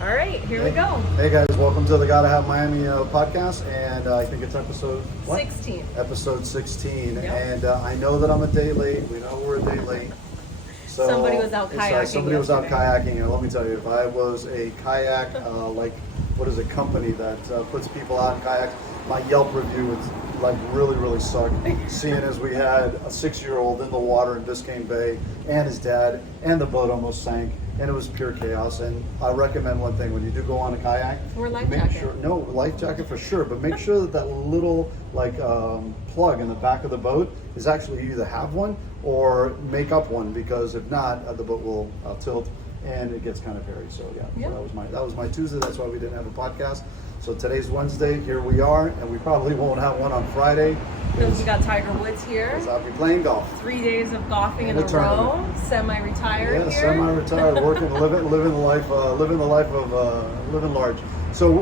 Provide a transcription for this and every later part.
All right, here we go. Hey guys, welcome to the Gotta Have Miami podcast, and I think it's episode 16. Episode 16, Yep. and I know that I'm a day late. We know we're a day late. So Somebody was out kayaking. Somebody was out yesterday. kayaking, and let me tell you, if I was a kayak, company that puts people out in kayaks, my Yelp review would really suck. Seeing as we had a 6-year-old in the water in Biscayne Bay, and his dad, and the boat almost sank. And it was pure chaos. And I recommend one thing: when you do go on a kayak, Wear a life jacket. Life jacket for sure. But make sure that little plug in the back of the boat is actually, you either have one or make up one, because if not, the boat will tilt and it gets kind of hairy. So yeah. So that was my Tuesday. That's why we didn't have a podcast. So today's Wednesday. Here we are, and we probably won't have one on Friday. Because we got Tiger Woods here. I'll be playing golf. 3 days of golfing in a row. Semi-retired here. Semi-retired, living the life of living large. So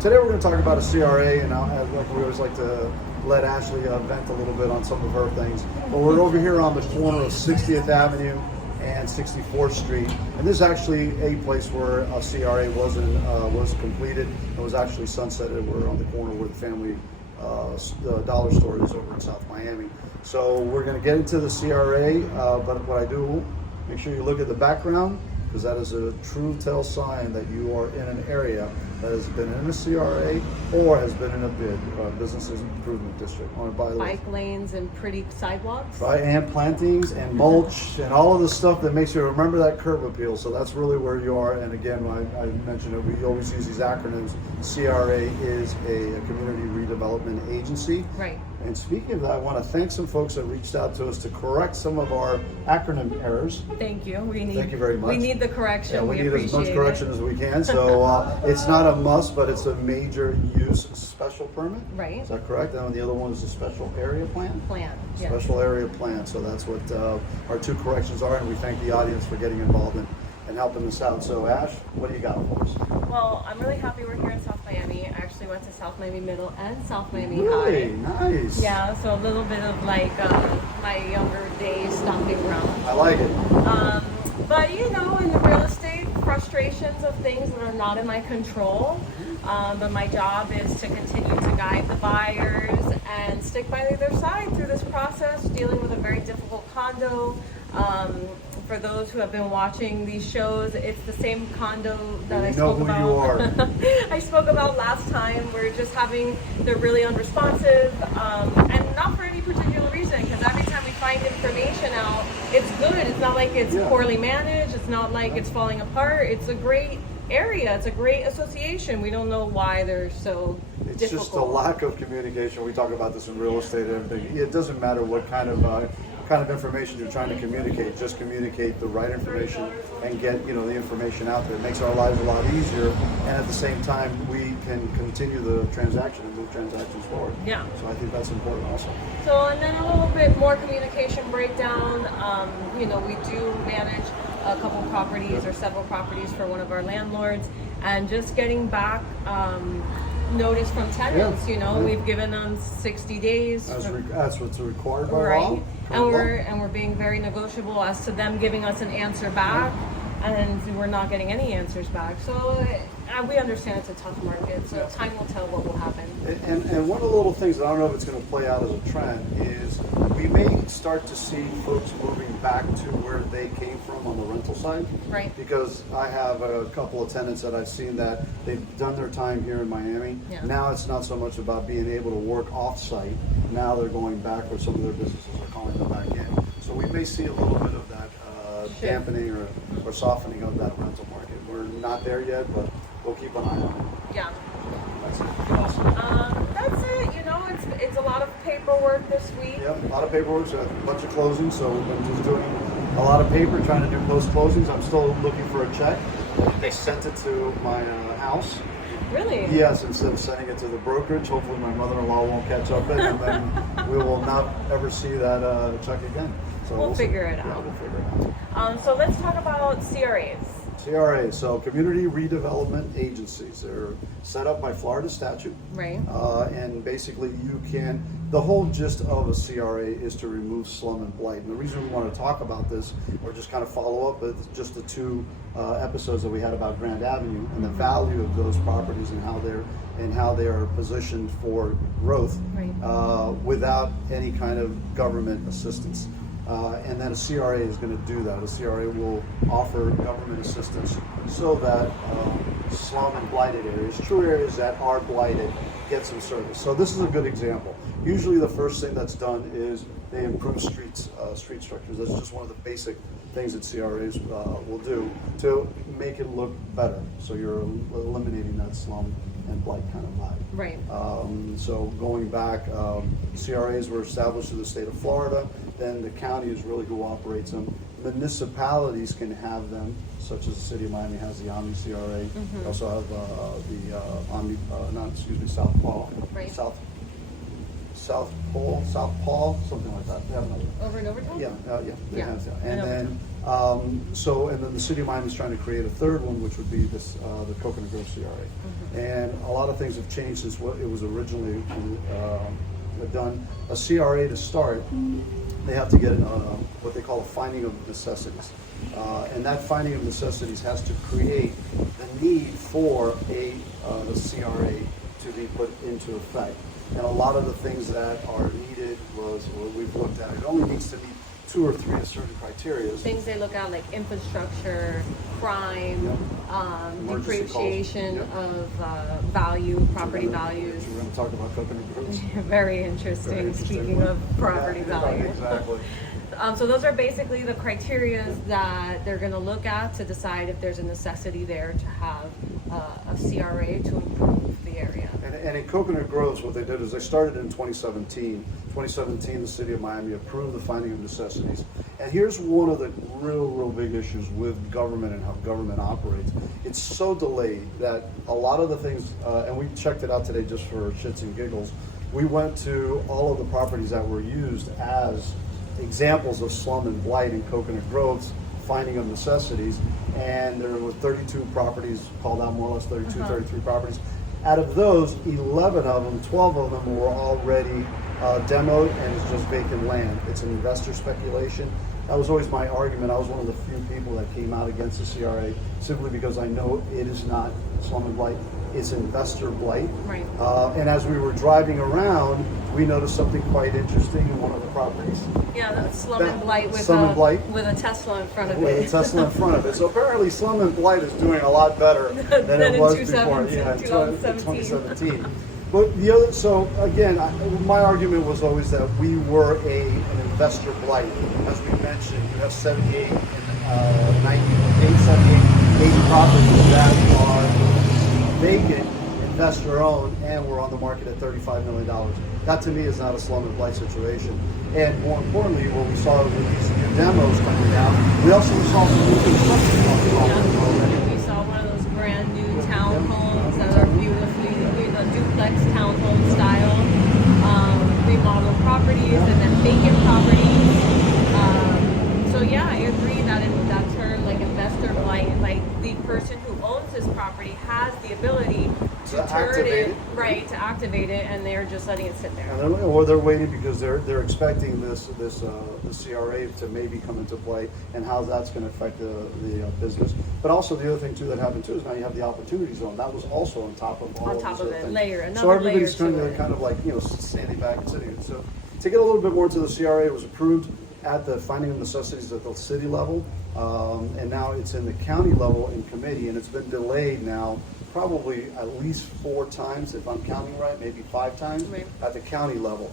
today we're going to talk about a CRA, and like we always like to let Ashley vent a little bit on some of her things. But we're over here on the corner of 60th Avenue and 64th Street, and this is actually a place where a CRA was completed. It was actually sunsetted. We're on the corner where the family dollar store is over in South Miami. So we're going to get into the CRA, but what I do, make sure you look at the background, because that is a true tell sign that you are in an area that has been in a CRA or has been in a BID, Business Improvement District. Bike lanes and pretty sidewalks. Right, and plantings and mulch and all of the stuff that makes you remember that curb appeal. So that's really where you are. And again, I mentioned it, we always use these acronyms. CRA is a Community Redevelopment Agency. Right. And speaking of that, I want to thank some folks that reached out to us to correct some of our acronym errors. Thank you. Thank you very much. We need the correction. Yeah, we need appreciate as much correction as we can. So it's not a must, but it's a major use special permit. Right. Is that correct? And the other one is a special area plan? Yes. Special area plan. So that's what our two corrections are, and we thank the audience for getting involved and helping us out. So Ash, what do you got for us? Well, I'm really happy we're here in South Miami. I actually went to South Miami Middle and South Miami Really? High. Nice. Yeah, so a little bit of my younger days stomping ground. I like it. But in the real estate, frustrations of things that are not in my control. But my job is to continue to guide the buyers and stick by their side through this process, dealing with a very difficult condo. For those who have been watching these shows, it's the same condo that I spoke about. You are. I spoke about last time. They're really unresponsive, and not for any particular reason, because every time we find information out, it's good. It's not like it's poorly managed. It's not like it's falling apart. It's a great area. It's a great association. We don't know why they're so difficult. It's just a lack of communication. We talk about this in real estate and everything. It doesn't matter what kind of information you're trying to communicate. Just communicate the right information and get the information out there. It makes our lives a lot easier, and at the same time we can continue the transaction and move transactions forward. Yeah. So I think that's important also. So, and then a little bit more communication breakdown. We do manage a couple properties or several properties for one of our landlords, and just getting back notice from tenants. We've given them 60 days. That's what's required by right. law. And we're being very negotiable as to them giving us an answer back, and we're not getting any answers back. So we understand it's a tough market, so time will tell what will happen. And one of the little things that I don't know if it's going to play out as a trend is we may start to see folks moving back to where they came from on the rental side. Right. Because I have a couple of tenants that I've seen that they've done their time here in Miami. Yeah. Now it's not so much about being able to work off-site. Now they're going back, or some of their businesses are calling them back in. So we may see a little bit of that dampening or softening of that rental market. We're not there yet, but we'll keep an eye on it. Yeah. That's it. Awesome. That's it. It's a lot of paperwork this week. Yep, a lot of paperwork, so a bunch of closings. So we've been just doing a lot of paper, trying to do post closings. I'm still looking for a check. They sent it to my house. Really? Yes, instead of sending it to the brokerage. Hopefully my mother-in-law won't catch up it, and then we will not ever see that check again. So we'll figure it out. Yeah, we'll figure it out. So let's talk about CRAs. CRA, so Community Redevelopment Agencies. They're set up by Florida statute. Right. And basically the whole gist of a CRA is to remove slum and blight. And the reason we want to talk about this, or just kind of follow up with just the two episodes that we had about Grand Avenue and the value of those properties and how they are positioned for growth, Right. without any kind of government assistance. And then a CRA is going to do that. A CRA will offer government assistance so that slum and blighted areas, true areas that are blighted, get some service. So this is a good example. Usually the first thing that's done is they improve street structures. That's just one of the basic things that CRAs will do to make it look better. So you're eliminating that slum and blight kind of vibe. Right. So going back, CRAs were established in the state of Florida. Then the county is really who operates them. Municipalities can have them, such as the city of Miami has the Omni CRA. We also have South Paul. Right. South Paul, something like that. They have another. Over and over time? Yeah, they Yeah. have that. I And know. then, and then the city of Miami is trying to create a third one, which would be this, the Coconut Grove CRA. And a lot of things have changed since what it was originally done. A CRA to start, they have to get what they call a finding of necessities. And that finding of necessities has to create the need for the CRA to be put into effect. And a lot of the things that are needed was what we've looked at. It only needs to meet 2 or 3 of certain criteria. Things they look at like infrastructure, crime, Emergency depreciation calls. of value, property values. We're going to talk about Coconut Groves. Very interesting, speaking of property Yeah, value. Exactly. So those are basically the criteria that they're going to look at to decide if there's a necessity there to have a CRA to improve the area. And in Coconut Groves, what they did is they started in 2017. 2017, the city of Miami approved the finding of necessities. And here's one of the real big issues with government and how government operates. It's so delayed that a lot of the things, and we checked it out today just for shits and giggles, we went to all of the properties that were used as examples of slum and blight in Coconut Grove's finding of necessities, and there were 32 properties called out, more or less 32, 33 properties. Out of those, 11 of them, 12 of them were already demoed and it's just vacant land. It's an investor speculation. That was always my argument. I was one of the few people that came out against the CRA simply because I know it is not slum and blight. It's investor blight. Right. And as we were driving around, we noticed something quite interesting in one of the properties. Yeah, that's slum and blight with Slum and blight. with a Tesla in front of With a it. Tesla in front of it. So apparently slum and blight is doing a lot better than it in was before. 2017. But the other, so again, my argument was always that we were an investor blight. As we mentioned, you have 78, 80 properties that are vacant, investor owned, and we're on the market at $35 million. That to me is not a slum and blight situation. And more importantly, what we saw with these new demos coming out, we also saw some new construction already. Yeah, we saw one of those brand new townhomes that are beautifully, the duplex townhome style, remodeled properties and then vacant properties. So yeah, I agree that in that term, like investor blight, like the person who owns this property has the ability to turn activate it, it. right, to activate it, and they're just letting it sit there. Or they're waiting because they're expecting the CRA to maybe come into play and how that's going to affect the business. But also the other thing too that happened too is now you have the opportunity zone. That was also on top of all On of top these of other it, things. layer, another So everybody's layer to it. kind of like standing back and sitting. So to get a little bit more to the CRA, it was approved at the finding of necessities at the city level, and now it's in the county level in committee, and it's been delayed now probably at least 4 times, if I'm counting right, maybe 5 times Right. at the county level.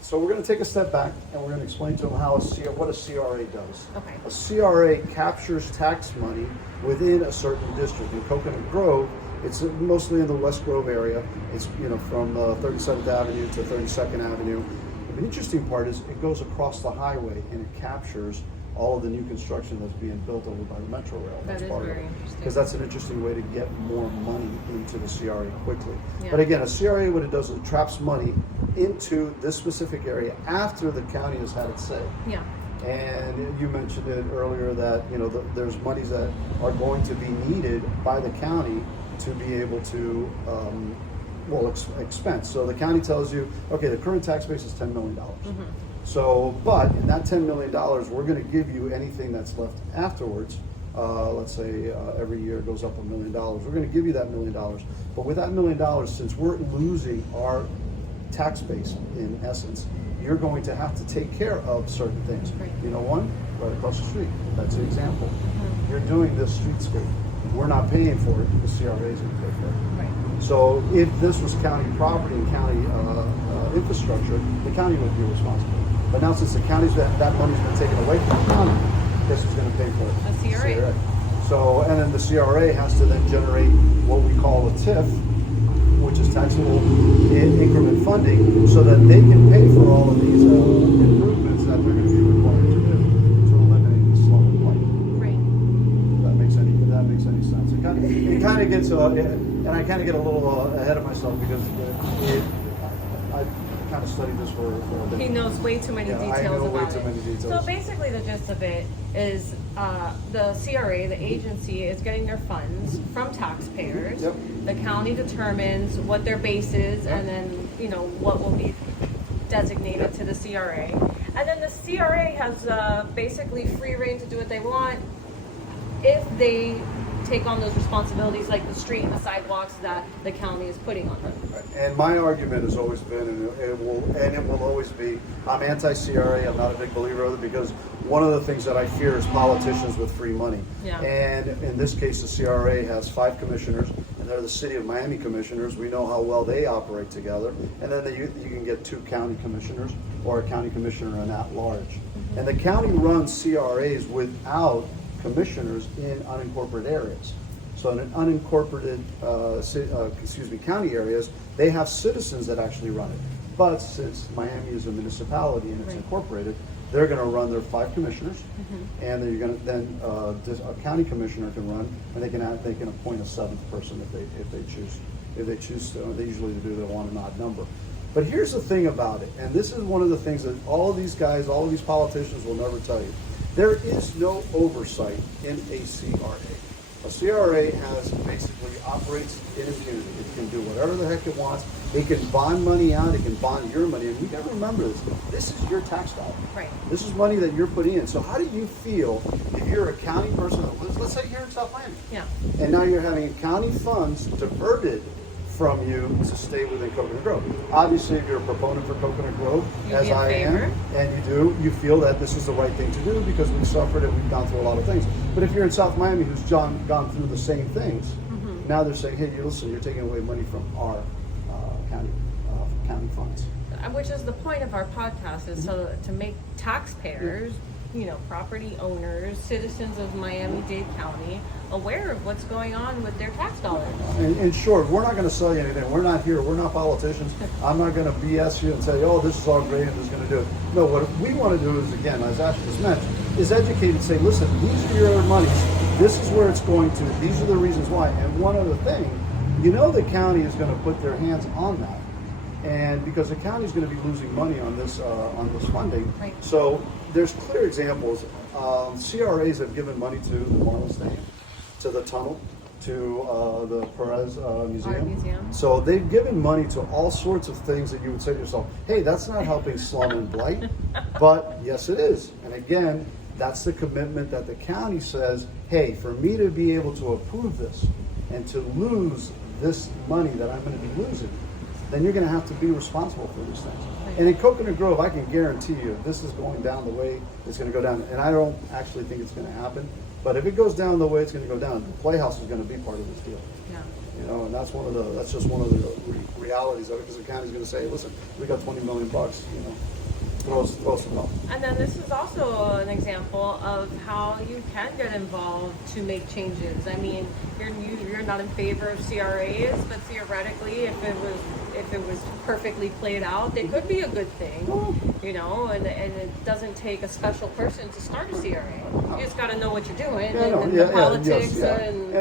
So we're going to take a step back and we're going to explain to them what a CRA does. Okay. A CRA captures tax money within a certain district. In Coconut Grove, it's mostly in the West Grove area. It's from 37th Avenue to 32nd Avenue. The interesting part is it goes across the highway and it captures all of the new construction that's being built over by the Metro Rail. That is part very of it. interesting. Because that's an interesting way to get more money into the CRA quickly. Yeah. But again, a CRA, what it does is it traps money into this specific area after the county has had its say. Yeah. And you mentioned it earlier that, you know, there's monies that are going to be needed by the county to be able to, expense. So the county tells you, okay, the current tax base is $10 million. So, but in that $10 million, we're going to give you anything that's left afterwards. Let's say every year it goes up $1 million. We're going to give you that $1 million. But with that $1 million, since we're losing our tax base in essence, you're going to have to take care of certain things. Right. You know, one, right across the street. That's an example. You're doing this streetscape. We're not paying for it. The CRA is going to pay for it. Right. So if this was county property and county infrastructure, the county would be responsible. But now since the county's that money's been taken away from the county, guess who's going to pay for it? The CRA. So, and then the CRA has to then generate what we call a TIF, which is taxable increment funding, so that they can pay for all of these improvements that they're going to be required to do to eliminate the slum and blight. Right. If that makes any sense. It kind of gets, and I kind of get a little ahead of myself because I kind of studied this for a bit. He knows way too many details I know about way too it. many details. So basically, the gist of it is the CRA, the agency, is getting their funds from taxpayers. Yep. The county determines what their base is, Yep. and then what will be designated to the CRA. And then the CRA has basically free reign to do what they want if they take on those responsibilities, like the street and the sidewalks that the county is putting on them. And my argument has always been, and it will always be, I'm anti-CRA. I'm not a big believer of it because one of the things that I fear is politicians with free money. Yeah. And in this case, the CRA has 5 commissioners, and they're the City of Miami commissioners. We know how well they operate together. And then you can get 2 county commissioners or a county commissioner and at large. And the county runs CRAs without commissioners in unincorporated areas. So in unincorporated county areas, they have citizens that actually run it. But since Miami is a municipality and it's Right. incorporated, they're going to run their 5 commissioners, and then you're going to a county commissioner can run, and they can appoint a 7th person if they choose. If they choose to, they usually do. They want an odd number. But here's the thing about it, and this is one of the things that all of these guys, all of these politicians will never tell you. There is no oversight in a CRA. A CRA basically operates in impunity. It can do whatever the heck it wants. It can bond money out. It can bond your money. And you got to remember this. This is your tax dollar. Right. This is money that you're putting in. So how do you feel if you're a county person that lives, let's say here in South Miami, Yeah. and now you're having county funds diverted from you to stay within Coconut Grove? Obviously, if you're a proponent for Coconut Grove, You'd as be in I favor. am, and you feel that this is the right thing to do because we've suffered and we've gone through a lot of things. But if you're in South Miami who's gone through the same things, now they're saying, hey, listen, you're taking away money from our county funds. Which is the point of our podcast, is so to make taxpayers, property owners, citizens of Miami-Dade County aware of what's going on with their tax dollars. In short, we're not going to sell you anything. We're not here. We're not politicians. I'm not going to BS you and say, oh, this is all great and this is going to do it. No, what we want to do is, again, as Ashley just mentioned, is educate and say, listen, these are your monies. This is where it's going to. These are the reasons why. And one other thing, the county is going to put their hands on that. And because the county is going to be losing money on this funding. Right. So there's clear examples. CRAs have given money to the Marlin Stadium, to the tunnel, to the Perez Museum. Art Museum. So they've given money to all sorts of things that you would say to yourself, hey, that's not helping slum and blight. But yes, it is. And again, that's the commitment that the county says, hey, for me to be able to approve this and to lose this money that I'm going to be losing, then you're going to have to be responsible for these things. Right. And in Coconut Grove, I can guarantee you, this is going down the way it's going to go down. And I don't actually think it's going to happen. But if it goes down the way it's going to go down, the Playhouse is going to be part of this deal. Yeah. And that's just one of the realities of it, because the county's going to say, listen, we got $20 million, throw us a ball. And then this is also an example of how you can get involved to make changes. I mean, you're not in favor of CRAs, but theoretically, if it was if it was perfectly played out, they could be a good thing, you know, and it doesn't take a special person to start a CRA. You just got to know what you're doing and the politics and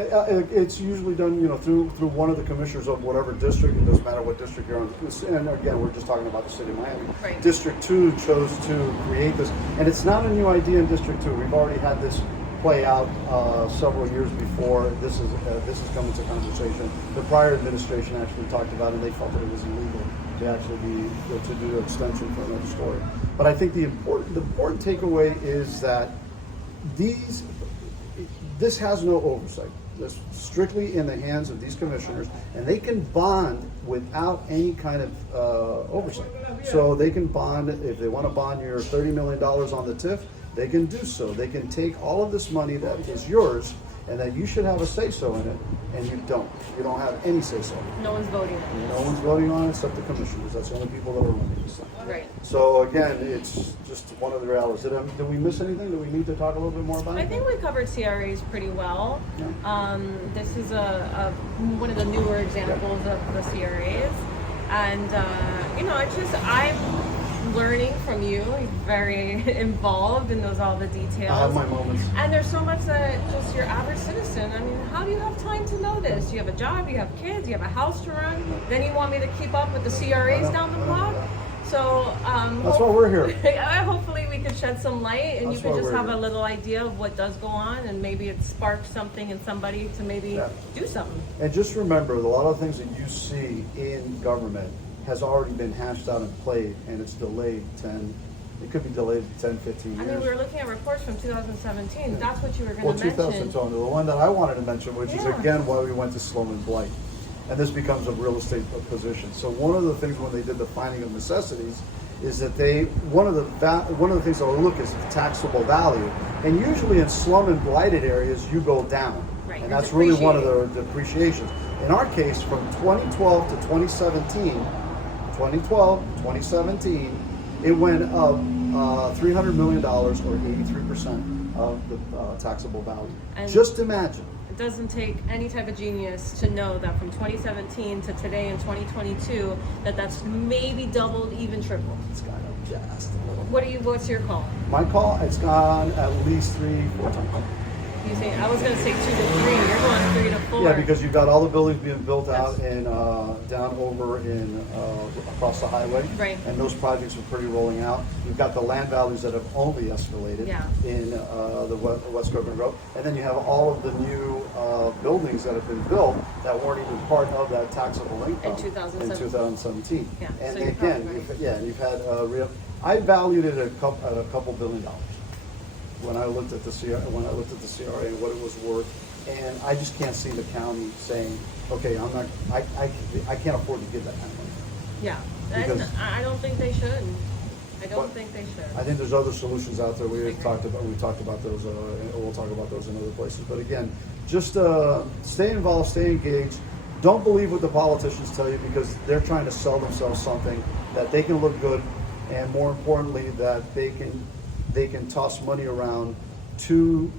it's usually done, you know, through one of the commissioners of whatever district. It doesn't matter what district you're on. And again, we're just talking about the city of Miami. Right. District 2 chose to create this, and it's not a new idea in District 2. We've already had this play out several years before. This is coming to conversation. The prior administration actually talked about it, and they felt that it was illegal to actually to do an extension for another story. But I think the important takeaway is that this has no oversight. This strictly in the hands of these commissioners, and they can bond without any kind of oversight. So they can bond, if they want to bond your $30 million on the TIF, they can do so. They can take all of this money that is yours and that you should have a say-so in it, and you don't. You don't have any say-so. no one's voting on it. No one's voting on it except the commissioners. That's the only people that are running this thing. Right. So again, it's just one of the realities. Did we miss anything? Do we need to talk a little bit more about it? I think we covered CRAs pretty well. Yeah. This is one of the newer examples of the CRAs, and you know, I'm learning from you. You're very involved in all the details. I have my moments. And there's so much that just your average citizen, I mean, how do you have time to know this? You have a job, you have kids, you have a house to run, then you want me to keep up with the CRAs down the block? So that's why we're here. Hopefully we could shed some light and That's you why could just we're have here. a little idea of what does go on, and maybe it sparks something in somebody to maybe do something. And just remember, a lot of things that you see in government has already been hashed out and played, and it's delayed it could be delayed 10, 15 years. I mean, we were looking at reports from 2017. That's what you were going to Well, mention. 2020, the one that I wanted to mention, which is again why we went to slow and blight. And this becomes a real estate position. So one of the things when they did the finding of necessities is that one of the things they'll look is the taxable value. And usually in slum and blighted areas, you go down. Right, And you're that's really one of depreciating. the depreciations. In our case, from 2012 to 2017, it went up $300 million, or 83% of the taxable value. And just imagine. it doesn't take any type of genius to know that from 2017 to today in 2022, that's maybe doubled, even tripled. It's gone up just a little. What's your call? My call, it's gone at least 3-4 times. You say I was going to say 2 to 3. You're going 3 to 4. Yeah, because you've got all the buildings being built out in down over in across the highway, Right. And those projects are pretty rolling out. You've got the land values that have only escalated in the West Coast Road, and then you have all of the new buildings that have been built that weren't even part of that taxable income In 2017. Yeah, And so you're again, probably right. you've had I valued it at a couple $2 billion. When I looked at the CRA and what it was worth, and I just can't see the county saying, okay, I can't afford to give that kind of money. Yeah, Because- and I don't think they should. I don't think they should. I think there's other solutions out there. We talked about those, and we'll talk about those in other places. But again, just stay involved, stay engaged. Don't believe what the politicians tell you, because they're trying to sell themselves something that they can look good, and more importantly, that they can toss money around to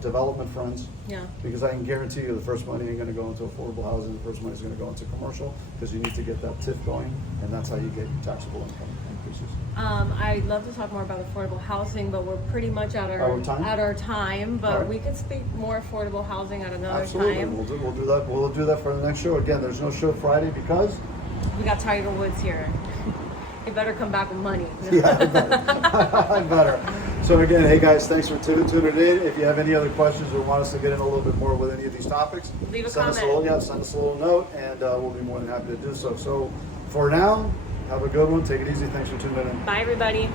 development funds. Yeah. Because I can guarantee you the first money ain't going to go into affordable housing. The first money is going to go into commercial, because you need to get that TIF going, and that's how you get taxable income increases. I'd love to talk more about affordable housing, but we're pretty much at our time. But All right. we could speak more affordable housing at another Absolutely, time. we'll do that. We'll do that for the next show. Again, there's no show Friday because We got Tiger Woods here. You better come back with money. yeah, I better. So again, hey guys, thanks for tuning in. If you have any other questions or want us to get in a little bit more with any of these topics, Leave a send us comment. send us a little note, and we'll be more than happy to do so. So for now, have a good one. Take it easy. Thanks for tuning in. Bye, everybody.